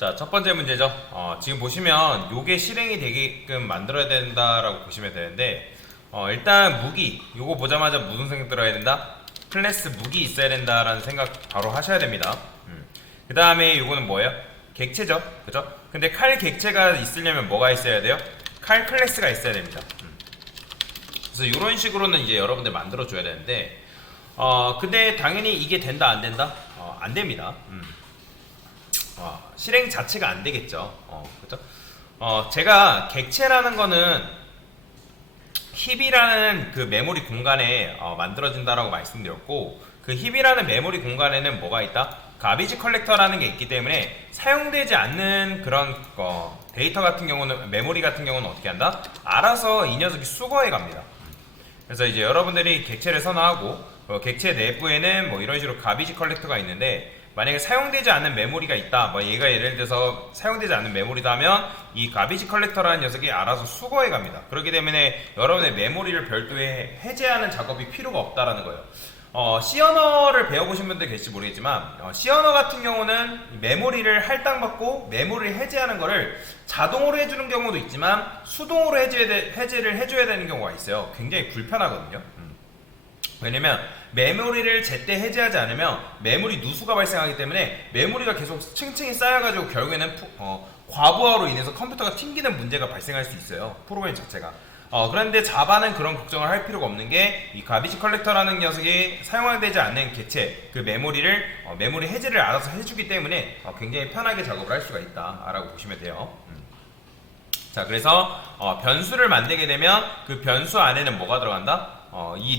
자, 첫 번째 문제죠. 지금 보시면 요게 실행이 되게끔 만들어야 된다라고 보시면 되는데, 일단 무기, 요거 보자마자 무슨 생각 들어야 된다? 클래스 무기 있어야 된다라는 생각 바로 하셔야 됩니다. 그 다음에 요거는 뭐예요? 객체죠. 그죠? 근데 칼 객체가 있으려면 뭐가 있어야 돼요? 칼 클래스가 있어야 됩니다. 그래서 이런 식으로는 이제 여러분들 만들어 줘야 되는데, 근데 당연히 이게 된다 안 된다? 안 됩니다. 실행 자체가 안 되겠죠. 그죠? 제가 객체라는 거는 힙이라는 그 메모리 공간에 만들어진다라고 말씀드렸고, 그 힙이라는 메모리 공간에는 뭐가 있다? 가비지 컬렉터라는 게 있기 때문에 사용되지 않는 그런 데이터 같은 경우는, 메모리 같은 경우는 어떻게 한다? 알아서 이 녀석이 수거해 갑니다. 그래서 이제 여러분들이 객체를 선호하고, 객체 내부에는 뭐 이런 식으로 가비지 컬렉터가 있는데, 만약에 사용되지 않는 메모리가 있다, 뭐 얘가 예를 들어서 사용되지 않는 메모리다 하면 이 가비지 컬렉터라는 녀석이 알아서 수거해 갑니다. 그렇기 때문에 여러분의 메모리를 별도의 해제하는 작업이 필요가 없다라는 거예요. C 언어를 배워보신 분들 계실지 모르겠지만, C 언어 같은 경우는 메모리를 할당받고 메모리를 해제하는 거를 자동으로 해주는 경우도 있지만 수동으로 해제를 해줘야 되는 경우가 있어요. 굉장히 불편하거든요. 왜냐면 메모리를 제때 해제하지 않으면 메모리 누수가 발생하기 때문에 메모리가 계속 층층이 쌓여가지고 결국에는 과부하로 인해서 컴퓨터가 튕기는 문제가 발생할 수 있어요. 프로그램 자체가. 그런데 자바는 그런 걱정을 할 필요가 없는 게, 이 가비지 컬렉터라는 녀석이 사용되지 않는 객체, 그 메모리를 메모리 해제를 알아서 해주기 때문에 굉장히 편하게 작업을 할 수가 있다라고 보시면 돼요. 자, 그래서 변수를 만들게 되면 그 변수 안에는 뭐가 들어간다? 이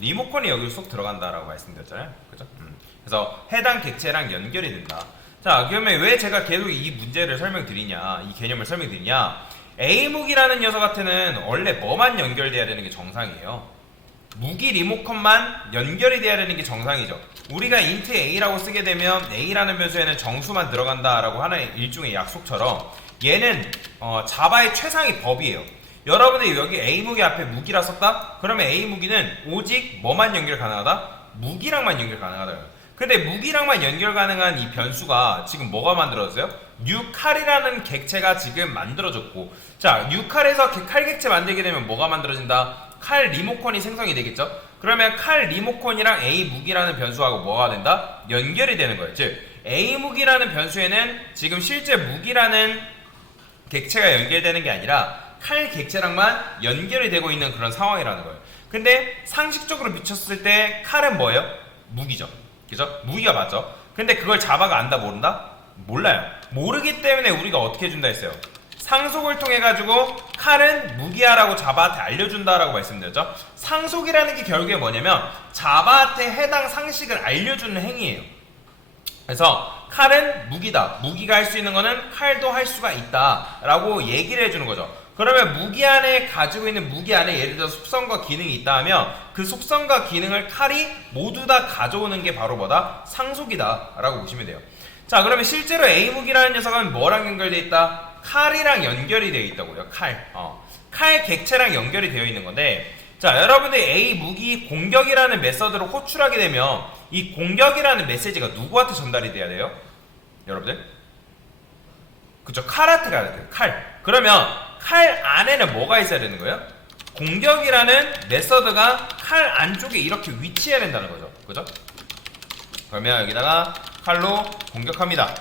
리모컨이 여기 쏙 들어간다라고 말씀드렸잖아요. 그죠? 그래서 해당 객체랑 연결이 된다. 자, 그러면 왜 제가 계속 이 문제를 설명드리냐, 이 개념을 설명드리냐? A 무기라는 녀석한테는 원래 뭐만 연결돼야 되는 게 정상이에요. 무기 리모컨만 연결이 돼야 되는 게 정상이죠. 우리가 int a라고 쓰게 되면 a라는 변수에는 정수만 들어간다라고 하는 일종의 약속처럼, 얘는 자바의 최상위 법이에요. 여러분들이 여기 A 무기 앞에 무기라 썼다? 그러면 A 무기는 오직 뭐만 연결 가능하다? 무기랑만 연결 가능하다. 근데 무기랑만 연결 가능한 이 변수가 지금 뭐가 만들어졌어요? 뉴칼이라는 객체가 지금 만들어졌고, 자, 뉴칼에서 칼 객체 만들게 되면 뭐가 만들어진다? 칼 리모컨이 생성이 되겠죠? 그러면 칼 리모컨이랑 A 무기라는 변수하고 뭐가 된다? 연결이 되는 거예요. 즉, A 무기라는 변수에는 지금 실제 무기라는 객체가 연결되는 게 아니라 칼 객체랑만 연결이 되고 있는 그런 상황이라는 거예요. 근데 상식적으로 비쳤을 때 칼은 뭐예요? 무기죠. 그죠? 무기가 맞죠? 근데 그걸 자바가 안다 모른다? 몰라요. 모르기 때문에 우리가 어떻게 해준다 했어요? 상속을 통해 가지고 칼은 무기야라고 자바한테 알려준다라고 말씀드렸죠. 상속이라는 게 결국에 뭐냐면 자바한테 해당 상식을 알려주는 행위예요. 그래서 칼은 무기다, 무기가 할 수 있는 거는 칼도 할 수가 있다 라고 얘기를 해주는 거죠. 그러면 무기 안에 가지고 있는 무기 안에 예를 들어 속성과 기능이 있다 하면 그 속성과 기능을 칼이 모두 다 가져오는 게 바로 뭐다? 상속이다 라고 보시면 돼요. 자, 그러면 실제로 A무기라는 녀석은 뭐랑 연결되어 있다? 칼이랑 연결이 되어 있다고요. 칼 객체랑 연결이 되어 있는 건데, 자, 여러분들 A 무기 공격이라는 메서드를 호출하게 되면 이 공격이라는 메시지가 누구한테 전달이 돼야 돼요? 여러분들? 그쵸, 칼한테 가야 돼요. 칼. 그러면 칼 안에는 뭐가 있어야 되는 거예요? 공격이라는 메서드가 칼 안쪽에 이렇게 위치해야 된다는 거죠. 그죠? 그러면 여기다가 칼로 공격합니다.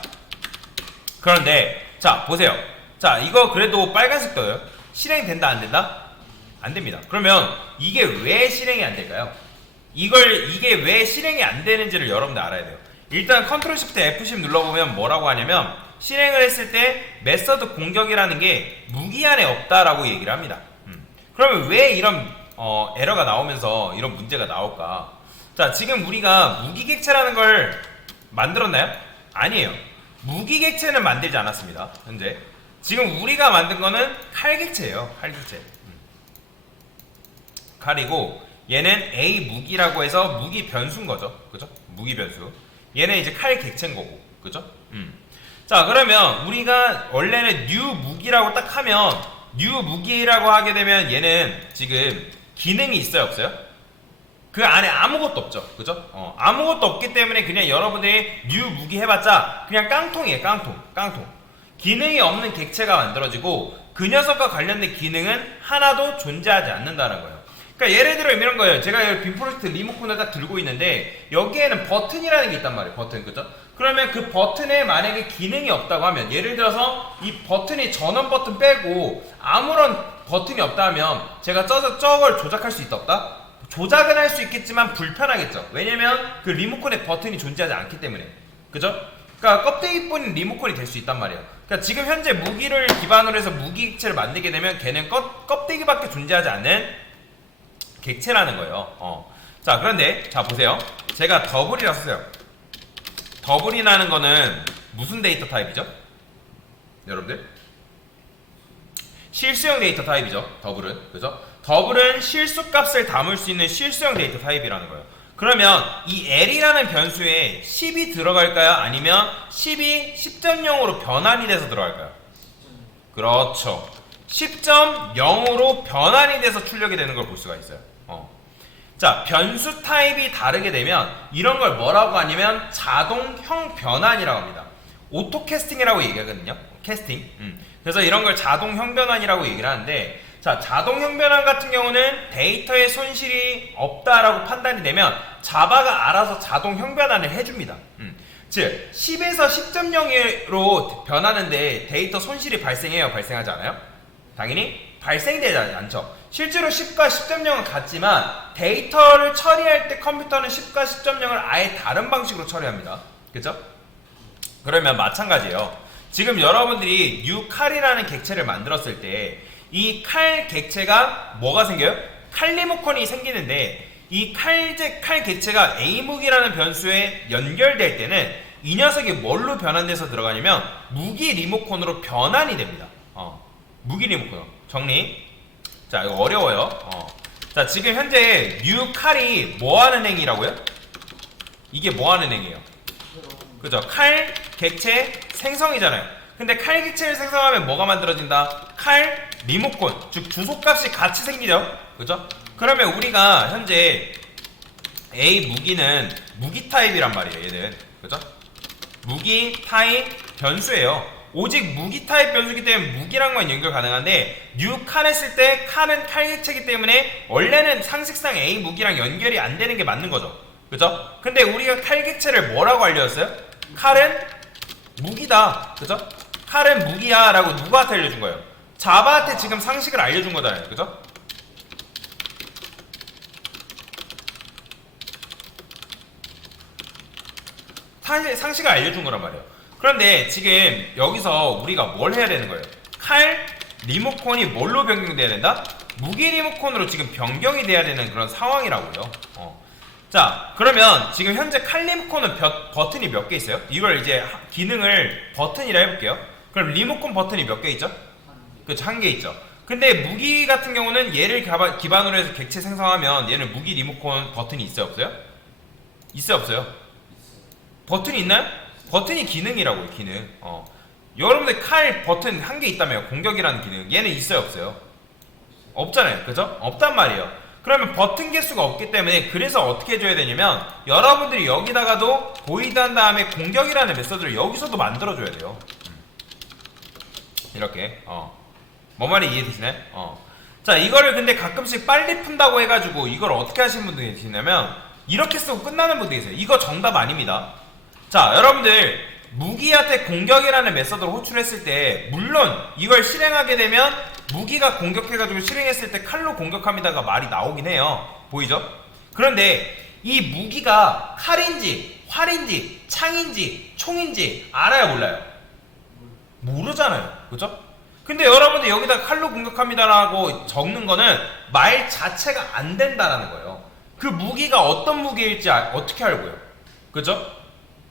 그런데 자, 보세요. 자, 이거 그래도 빨간색 떠요. 실행된다 안 된다? 안 됩니다. 그러면 이게 왜 실행이 안 될까요? 이게 왜 실행이 안 되는지를 여러분들 알아야 돼요. 일단 컨트롤 시프트 F10 눌러보면 뭐라고 하냐면, 실행을 했을 때 메서드 공격이라는 게 무기 안에 없다라고 얘기를 합니다. 그러면 왜 이런 에러가 나오면서 이런 문제가 나올까? 자, 지금 우리가 무기 객체라는 걸 만들었나요? 아니에요. 무기 객체는 만들지 않았습니다. 현재 지금 우리가 만든 거는 칼 객체예요. 칼 객체. 칼이고, 얘는 A 무기라고 해서 무기 변수인 거죠. 그죠? 무기 변수. 얘는 이제 칼 객체인 거고. 그죠? 자, 그러면 우리가 원래는 뉴 무기라고 딱 하면, 뉴 무기라고 하게 되면 얘는 지금 기능이 있어요, 없어요? 그 안에 아무것도 없죠. 그죠? 아무것도 없기 때문에 그냥 여러분들이 뉴 무기 해봤자 그냥 깡통이에요. 깡통. 기능이 없는 객체가 만들어지고 그 녀석과 관련된 기능은 하나도 존재하지 않는다는 거예요. 그러니까 예를 들어 이런 거예요. 제가 여기 빔프로젝트 리모컨을 딱 들고 있는데 여기에는 버튼이라는 게 있단 말이에요. 버튼, 그죠? 그러면 그 버튼에 만약에 기능이 없다고 하면, 예를 들어서 이 버튼이 전원 버튼 빼고 아무런 버튼이 없다 하면 제가 저걸 조작할 수 있다 없다? 조작은 할 수 있겠지만 불편하겠죠. 왜냐면 그 리모컨에 버튼이 존재하지 않기 때문에. 그죠? 그러니까 껍데기뿐인 리모컨이 될 수 있단 말이에요. 그러니까 지금 현재 무기를 기반으로 해서 무기 객체를 만들게 되면 걔는 껍데기밖에 존재하지 않는 객체라는 거예요. 자, 그런데 자 보세요. 제가 더블이라 썼어요. 더블이라는 거는 무슨 데이터 타입이죠? 여러분들? 실수형 데이터 타입이죠. 더블은. 그죠? 더블은 실수값을 담을 수 있는 실수형 데이터 타입이라는 거예요. 그러면 이 L이라는 변수에 10이 들어갈까요? 아니면 10이 10.0으로 변환이 돼서 들어갈까요? 그렇죠. 10.0으로 변환이 돼서 출력이 되는 걸 볼 수가 있어요. 자, 변수 타입이 다르게 되면 이런 걸 뭐라고 하냐면 자동형 변환이라고 합니다. 오토 캐스팅이라고 얘기하거든요. 캐스팅. 그래서 이런 걸 자동형 변환이라고 얘기를 하는데, 자, 자동형 변환 같은 경우는 데이터에 손실이 없다라고 판단이 되면 자바가 알아서 자동형 변환을 해줍니다. 즉 10에서 10.0으로 변하는데 데이터 손실이 발생해요? 발생하지 않아요? 당연히 발생되지 않죠. 실제로 10과 10.0은 같지만 데이터를 처리할 때 컴퓨터는 10과 10.0을 아예 다른 방식으로 처리합니다. 그죠? 그러면 마찬가지예요. 지금 여러분들이 뉴칼이라는 객체를 만들었을 때 이 칼 객체가 뭐가 생겨요? 칼 리모컨이 생기는데 이 칼 객체가 A무기라는 변수에 연결될 때는 이 녀석이 뭘로 변환돼서 들어가냐면 무기 리모컨으로 변환이 됩니다. 무기 리모컨 정리. 자, 이거 어려워요. 자, 지금 현재 뉴칼이 뭐하는 행위라고요? 이게 뭐하는 행위예요? 그죠? 칼 객체 생성이잖아요. 근데 칼 객체를 생성하면 뭐가 만들어진다? 칼 리모컨, 즉 주소값이 같이 생기죠. 그죠? 그러면 우리가 현재 A 무기는 무기 타입이란 말이에요. 얘는. 그죠? 무기 타입 변수예요. 오직 무기 타입 변수이기 때문에 무기랑만 연결 가능한데 뉴 칼 했을 때 칼은 칼 객체이기 때문에 원래는 상식상 A 무기랑 연결이 안 되는 게 맞는 거죠. 그죠? 근데 우리가 칼 객체를 뭐라고 알려줬어요? 칼은 무기다. 그죠? 칼은 무기야 라고 누구한테 알려준 거예요? 자바한테 지금 상식을 알려준 거잖아요. 그죠? 상식을 알려준 거란 말이에요. 그런데 지금 여기서 우리가 뭘 해야 되는 거예요? 칼 리모컨이 뭘로 변경돼야 된다? 무기 리모컨으로 지금 변경이 돼야 되는 그런 상황이라고요. 자, 그러면 지금 현재 칼 리모컨은 버튼이 몇 개 있어요? 이걸 이제 기능을 버튼이라 해볼게요. 그럼 리모컨 버튼이 몇 개 있죠? 그렇죠, 한 개 있죠. 근데 무기 같은 경우는 얘를 기반으로 해서 객체 생성하면 얘는 무기 리모컨 버튼이 있어요, 없어요? 있어요, 없어요? 버튼이 있나요? 버튼이 기능이라고요, 기능. 여러분들 칼 버튼 한 개 있다며요. 공격이라는 기능. 얘는 있어요, 없어요? 없잖아요, 그죠? 없단 말이에요. 그러면 버튼 개수가 없기 때문에 그래서 어떻게 해줘야 되냐면 여러분들이 여기다가도 보이드 한 다음에 공격이라는 메서드를 여기서도 만들어줘야 돼요. 이렇게. 뭔 말이 이해되시나요? 자, 이거를 근데 가끔씩 빨리 푼다고 해가지고 이걸 어떻게 하시는 분들이 계시냐면 이렇게 쓰고 끝나는 분들이 계세요. 이거 정답 아닙니다. 자, 여러분들 무기한테 공격이라는 메서드를 호출했을 때 물론 이걸 실행하게 되면 무기가 공격해가지고 실행했을 때 칼로 공격합니다가 말이 나오긴 해요. 보이죠? 그런데 이 무기가 칼인지 활인지 창인지 총인지 알아요, 몰라요? 모르잖아요. 그죠? 근데 여러분들 여기다 칼로 공격합니다라고 적는 거는 말 자체가 안 된다라는 거예요. 그 무기가 어떤 무기일지 어떻게 알고요? 그죠?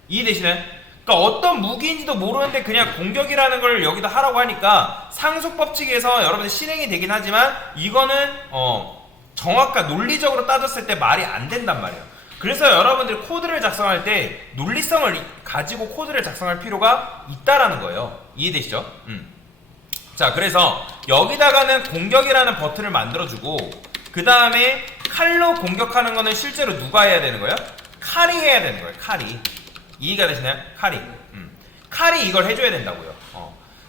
이해되시나요? 그러니까 어떤 무기인지도 모르는데 그냥 공격이라는 걸 여기다 하라고 하니까 상속 법칙에서 여러분들 실행이 되긴 하지만 이거는 정확한 논리적으로 따졌을 때 말이 안 된단 말이에요. 그래서 여러분들 코드를 작성할 때 논리성을 가지고 코드를 작성할 필요가 있다라는 거예요. 이해되시죠? 자, 그래서 여기다가는 공격이라는 버튼을 만들어주고 그 다음에 칼로 공격하는 거는 실제로 누가 해야 되는 거예요? 칼이 해야 되는 거예요. 칼이. 이해가 되시나요? 칼이. 칼이 이걸 해줘야 된다고요.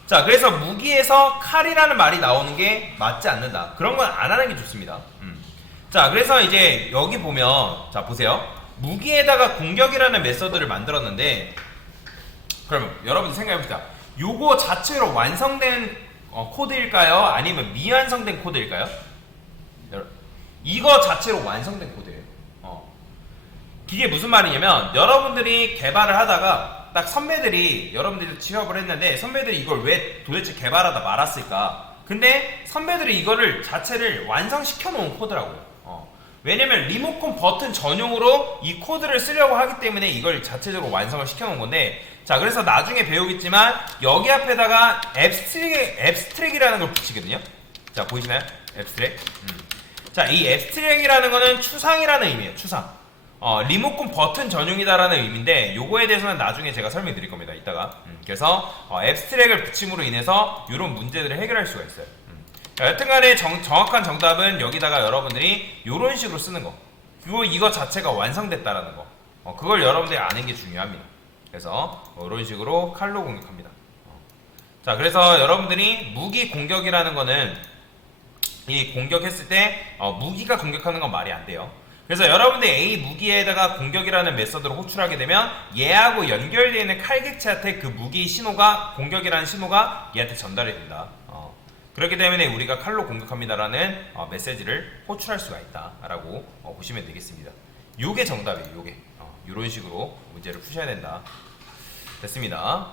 자, 그래서 무기에서 칼이라는 말이 나오는 게 맞지 않는다. 그런 건 안 하는 게 좋습니다. 자, 그래서 이제 여기 보면, 자, 보세요. 무기에다가 공격이라는 메서드를 만들었는데, 그러면 여러분 생각해봅시다. 요거 자체로 완성된 코드일까요? 아니면 미완성된 코드일까요? 이거 자체로 완성된 코드예요. 이게 무슨 말이냐면, 여러분들이 개발을 하다가 딱 선배들이 여러분들이 취업을 했는데 선배들이 이걸 왜 도대체 개발하다 말았을까? 근데 선배들이 이거를 자체를 완성시켜 놓은 코드라고요. 왜냐면 리모컨 버튼 전용으로 이 코드를 쓰려고 하기 때문에 이걸 자체적으로 완성을 시켜 놓은 건데, 자, 그래서 나중에 배우겠지만 여기 앞에다가 앱스트랙이라는 걸 붙이거든요. 자, 보이시나요? 앱스트랙. 자, 이 앱스트랙이라는 거는 추상이라는 의미예요. 추상. 리모컨 버튼 전용이다라는 의미인데, 요거에 대해서는 나중에 제가 설명드릴 겁니다. 이따가. 그래서 앱스트랙을 붙임으로 인해서 이런 문제들을 해결할 수가 있어요. 여튼간에 정확한 정답은 여기다가 여러분들이 이런 식으로 쓰는 거, 그리고 이거 자체가 완성됐다라는 거, 그걸 여러분들이 아는 게 중요합니다. 그래서 이런 식으로 칼로 공격합니다. 자, 그래서 여러분들이 무기 공격이라는 거는 이 공격했을 때 무기가 공격하는 건 말이 안 돼요. 그래서 여러분들이 A 무기에다가 공격이라는 메서드를 호출하게 되면 얘하고 연결되어 있는 칼객체한테 그 무기 신호가, 공격이라는 신호가 얘한테 전달이 된다. 그렇기 때문에 우리가 칼로 공격합니다라는 메시지를 호출할 수가 있다라고 보시면 되겠습니다. 요게 정답이에요. 요게 이런 식으로 문제를 푸셔야 된다. 됐습니다.